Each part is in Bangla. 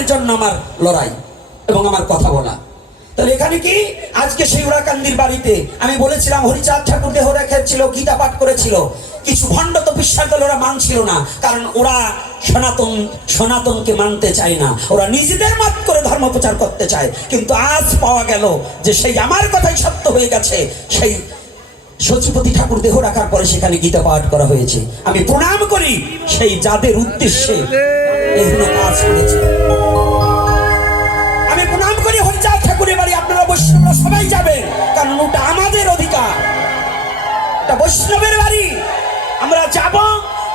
ভগবানের জন্য আমার লড়াই এবং আমার কথা বলা। তাহলে এখানে কি? আজকে শিবরাকান্দির বাড়িতে আমি বলেছিলাম, হরিচাঁদ ঠাকুর দেহ রেখেছিল, গীতা পাঠ করেছিল। কিছু ভণ্ড তো বিশ্বাস করলে ওরা মানছিল না, কারণ ওরা সনাতন, সনাতনকে মানতে চায় না। ওরা নিজেদের মত করে ধর্ম প্রচার করতে চায়। কিন্তু আজ পাওয়া গেল যে সেই আমার কথাই সত্য হয়ে গেছে। সেই সচিপতি ঠাকুর দেহ রাখার পরে সেখানে গীতা পাঠ করা হয়েছে। আমি প্রণাম করি সেই যাদের উদ্দেশ্যে এগুলো কাজ করেছে। বৈষ্ণবরা সবাই যাবেন কারণ ওটা আমাদের অধিকার। এটা বৈষ্ণবের বাড়ি। আমরা যাব,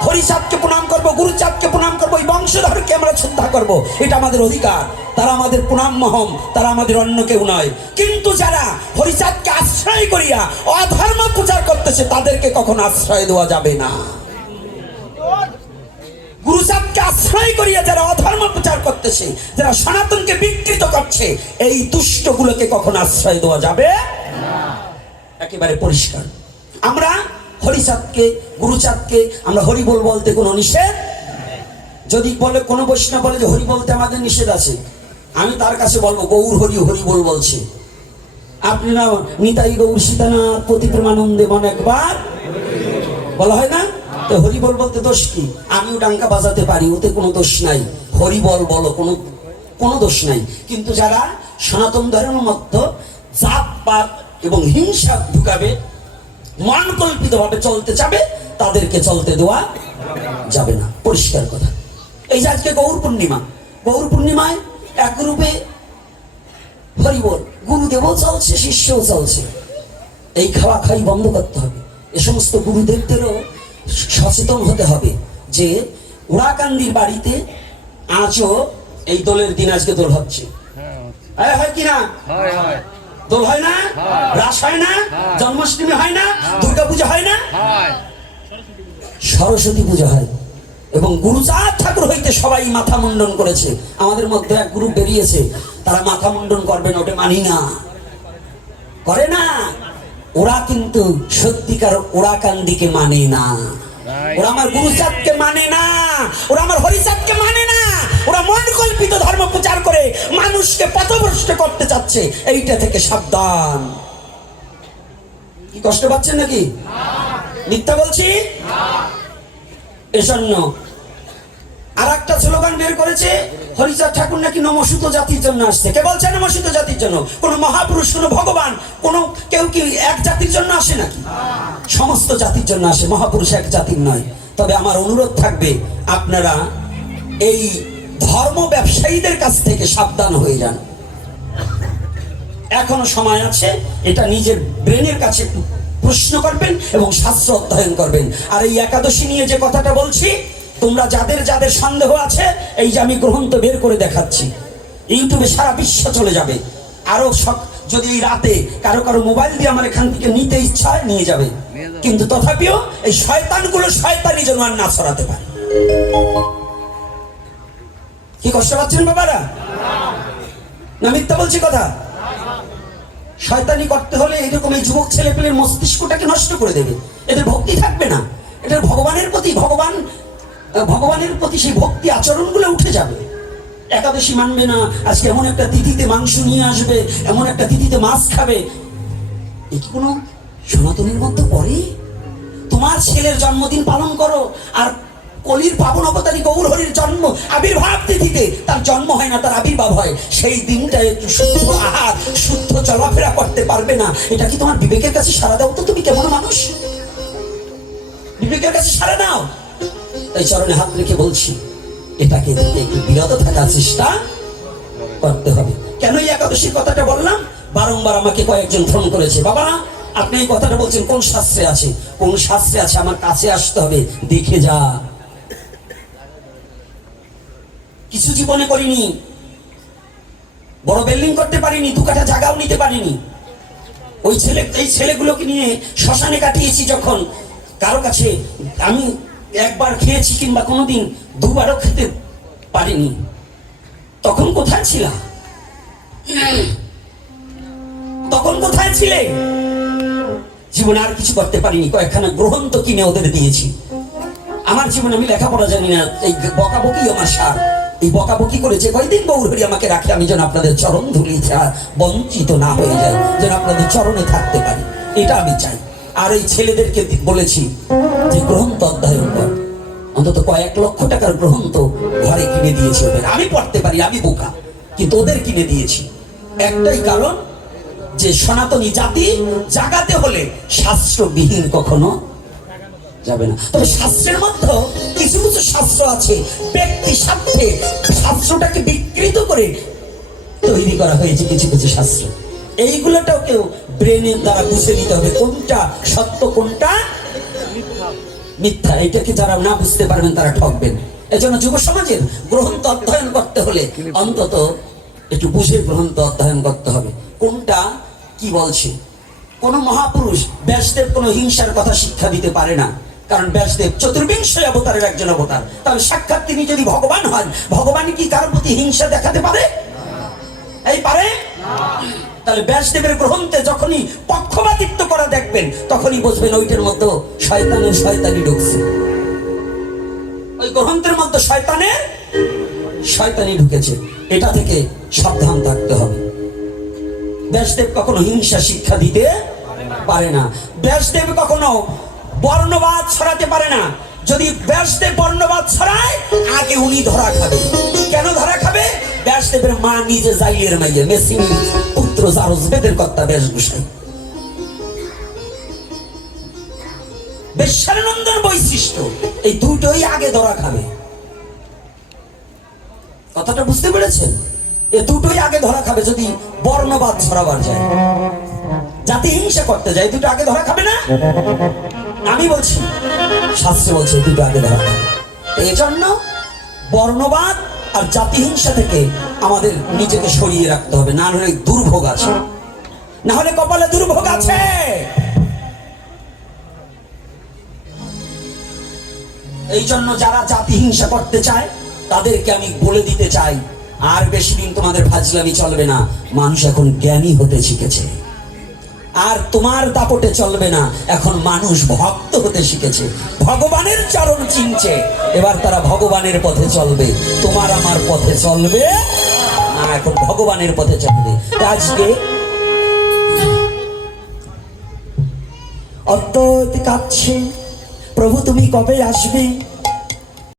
হরিচাঁদকে প্রণাম করব, গুরুচাঁদকে প্রণাম করব, এই বংশধরকে আমরা শ্রদ্ধা করব। এটা আমাদের অধিকার। তারা আমাদের প্রণাম মহম তারা আমাদের অন্য কেউ নয়। কিন্তু যারা হরিচাঁদকে আশ্রয় করিয়া অধর্ম প্রচার করতেছে, তাদেরকে কখনো আশ্রয় দেওয়া যাবে না। গুরুচাঁদকে আশ্রয় করিয়া যারা অধর্ম প্রচার করতেছে, যারা সনাতনকে বিকৃত করছে, এই দুষ্টগুলোকে কখন আশ্রয় দেওয়া যাবে একেবারে পরিষ্কার। আমরা হরিচাঁদকে, গুরুচাঁদকে, আমরা হরি বল বলতে কোনো নিষেধ? যদি বলে, কোনো বৈষ্ণব বলে যে হরি বলতে আমাদের নিষেধ আছে, আমি তার কাছে বলব, গৌর হরি হরি বল বলছে। আপনি না নিতাই গৌর সীতানাথ প্রতি প্রেমানন্দে মনে একবার? বলা হয় না? তো হরি বল বলতে দোষ কি? আমিও ডাঙ্কা বাজাতে পারি, ওতে কোনো দোষ নাই। হরি বল, কোনো কোনো দোষ নাই। কিন্তু যারা সনাতন ধর্মের মধ্যে জাত পাত এবং হিংসা ঢুকাবে মান কল্পিত ভাবে চলতে চাবে তাদেরকে চলতে দেওয়া যাবে না। পরিষ্কার কথা। এই যে আজকে গৌর পূর্ণিমা, গৌর পূর্ণিমায় এক রূপে হরিবল, গুরুদেবও চলছে, শিষ্যও চলছে। এই খাওয়া খাই বন্ধ করতে হবে। এ সমস্ত গুরুদেবদেরও সচেতন হতে হবে যে ওরাকান্দির বাড়িতে আজও এই দোলের দিন আজকে দোল হচ্ছে। হয় কি না? দোল হয় না? রাস হয় না? জন্মাষ্টমী হয় না? দুর্গা পূজা হয় না? সরস্বতী পূজা হয়। এবং গুরুচাঁদ ঠাকুর হইতে সবাই মাথা মুন্ডন করেছে। আমাদের মধ্যে এক গ্রুপ বেরিয়েছে। তারা মাথা মুন্ডন করবেন ওটা মানি না। করে না? ওরা কিন্তু সত্যিকার ওরা কান্দিকে মানে না। ওরা আমার গুরুচাঁদকে মানে না। ওরা আমার হরিচাঁদকে মানে না। ওরা মন কল্পিত ধর্ম প্রচার করে মানুষকে পথভ্রষ্ট করতে চাচ্ছে। এইটা থেকে সাবধান। কি কষ্ট পাচ্ছেন নাকি? মিথ্যা বলছি? এজন্য আর একটা স্লোগান বের করেছে হরিচাঁদ ঠাকুর নাকি নমসূত জাতির জন্য আসছে? কে বলছে নমসূত জাতির জন্য? কোন মহাপুরুষ, কোন ভগবান, কোন কেউ কি এক জাতির জন্য আসে নাকি? সমস্ত জাতির জন্য আসে, মহাপুরুষ এক জাতির নয়। তবে আমার অনুরোধ থাকবে, আপনারা এই ধর্ম ব্যবসায়ীদের কাছ থেকে সাবধান হয়ে যান। এখনও সময় আছে, এটা নিজের ব্রেনের কাছে প্রশ্ন করবেন এবং শাস্ত্র অধ্যয়ন করবেন। আর এই একাদশী নিয়ে যে কথাটা বলছি তোমরা যাদের যাদের সন্দেহ আছে এই যে আমি গ্রন্থ বের করে দেখাচ্ছি ইউটিউবে সারা বিশ্ব চলে যাবে। আরও সব যদি এই রাতে কারও কারও মোবাইল দিয়ে আমার এখান থেকে নিতে ইচ্ছা হয় নিয়ে যাবে। কিন্তু তথাপিও এই শয়তানগুলো শয়তানি যেন আর না ছড়াতে পারে। কি কষ্ট পাচ্ছেন বাবারা? না মিথ্যা বলছি কথা? শয়তানি করতে হলে এরকম এই যুবক ছেলে পেলের মস্তিষ্কটাকে নষ্ট করে দেবে। এদের ভক্তি থাকবে না। এদের ভগবানের প্রতি ভগবান ভগবানের প্রতি সেই ভক্তি আচরণগুলো উঠে যাবে। একাদশী মানবে না, আজকে এমন একটা তিথিতে মাংস নিয়ে আসবে, এমন একটা তিথিতে মাছ খাবে। এ কি কোনো সনাতনের মধ্যে পড়ে তোমার ছেলের জন্মদিন পালন করো, আর কলির পাবন অবতারী গৌর হরির জন্ম আবির্ভাব তিথিতে, তার জন্ম হয় না, তার আবির্ভাব হয়। সেই দিনটা একটু শুদ্ধ আহার, শুদ্ধ চলাফেরা করতে পারবে না। এটা কি তোমার বিবেকের কাছে সারা দাও তো তুমি, কেমন মানুষ? বিবেকের কাছে সারা দাও। এই চরণে হাত রেখে বলছি, এটাকে থেকে একটু বিরত থাকার চেষ্টা করতে হবে। কেন এই একাদশীর কথাটা বললাম? বারংবার আমাকে কয়েকজন ফোন করেছে, বাবা, আপনি এই কথাটা বলছেন, কোন শাস্ত্রে আছে? কোন শাস্ত্রে আছে, আমার কাছে আসতে হবে, দেখে যা। কিছু জীবনে করিনি, বড় বিল্ডিং করতে পারিনি, দু কাঠা জায়গাও নিতে পারিনি। ওই ছেলে, এই ছেলেগুলোকে নিয়ে শ্মশানে কাটিয়েছি যখন, কারও কাছে আমি একবার খেয়েছি কিংবা কোনোদিন দুবারও খেতে পারিনি। তখন কোথায় ছিলা? তখন কোথায় ছিলে? জীবনে আর কিছু করতে পারিনি। কয়েকখানা গ্রন্থ কিনে ওদের দিয়েছি। আমার জীবনে আমি লেখাপড়া জানি না। এই বকাবকি আমার সার। এই বকাবকি করে করেছে কয়দিন গৌরহরি আমাকে রাখে। আমি যেন আপনাদের চরণ ধুলি বঞ্চিত না হয়ে যায় যেন আপনাদের চরণে থাকতে পারি। এটা আমি চাই। আর এই ছেলেদেরকে বলেছি যে গ্রন্থ অধ্যয়ন কর। অন্তত কয়েক লক্ষ টাকার গ্রন্থ ঘরে কিনে দিয়েছি ওদের। আমি পড়তে পারি, আমি বোকা, কিন্তু ওদের কিনে দিয়েছি। একটাই কারণ যে সনাতনী জাতি জাগাতে হলে শাস্ত্রবিহীন কখনো যাবে না। তবে শাস্ত্রের মধ্যে কিছু কিছু শাস্ত্র আছে। ব্যক্তি স্বার্থে শাস্ত্রটাকে বিকৃত করে তৈরি করা হয়েছে কিছু কিছু শাস্ত্র। এইগুলোটাও কেউ ব্রেনের দ্বারা বুঝে নিতে হবে। কোনটা সত্য, কোনটা মিথ্যা? এটাকে যারা না বুঝতে পারবেন, তারা ঠকবেন। এজন্য যুব সমাজের গ্রন্থ অধ্যয়ন করতে হলে অন্তত একটু বুঝে গ্রন্থ অধ্যয়ন করতে হবে। কোনটা কি বলছে? কোন মহাপুরুষ ব্যাসদেব কোনো হিংসার কথা শিক্ষা দিতে পারে না। কারণ ব্যাসদেব চতুর্বিংশ অবতারের একজন অবতার। তাহলে সাক্ষাৎ তিনি যদি ভগবান হন, ভগবান কি কারোর প্রতি হিংসা দেখাতে পারে? এই পারে? তাহলে ব্যাসদেবের গ্রন্থে যখনই পক্ষপাতিত্ব করা দেখবেন, তখনই বুঝবেন ওইটার মধ্যে শয়তানের শয়তানি ঢুকছে। ওই গ্রন্থের মধ্যে শয়তানের শয়তানি ঢুকেছে। এটা থেকে সাবধান থাকতে হবে। ব্যাসদেব কখনো হিংসা শিক্ষা দিতে পারে না। ব্যাসদেব কখনো বর্ণবাদ ছড়াতে পারে না। যদি ব্যাসদেব বর্ণবাদ ছড়ায়, আগে উনি ধরা খাবে। কেন ধরা খাবে? ব্যাসদেবের মা নিজে জাইলের মাইয়ে মেসিন পুত্র জারজ বেদের কর্তা ব্যাস গোসাই বেশ্যানন্দন বৈশিষ্ট্য, এই দুটোই আগে ধরা খাবে। কথাটা বুঝতে পেরেছেন? এ দুটোই আগে ধরা খাবে যদি বর্ণবাদ ছড়াবার যায়। জাতি হিংসা করতে যায় দুটো আগে ধরা খাবে না? আমি বলছি, শাস্ত্র বলছে দুটো আগে ধরা খাবে। এই জন্য বর্ণবাদ আর জাতি হিংসা থেকে আমাদের নিজেকে সরিয়ে রাখতে হবে, না হলে দুর্ভোগ আছে। না হলে কপালে দুর্ভোগ আছে। এই জন্য যারা জাতি হিংসা করতে চায়, তাদেরকে আমি বলে দিতে চাই, আর বেশি দিন তোমাদের ফাজলামি চলবে না। মানুষ এখন জ্ঞানী হতে শিখেছে। আর তোমার দাপটে চলবে না। এখন মানুষ ভক্ত হতে শিখেছে। ভগবানের চরণ চিনছে। এবার তারা ভগবানের পথে চলবে। তোমার আমার পথে চলবে? না, এখন ভগবানের পথে চলবে। আজকে অত্যধিক কাঁদছে প্রভু, তুমি কবে আসবে?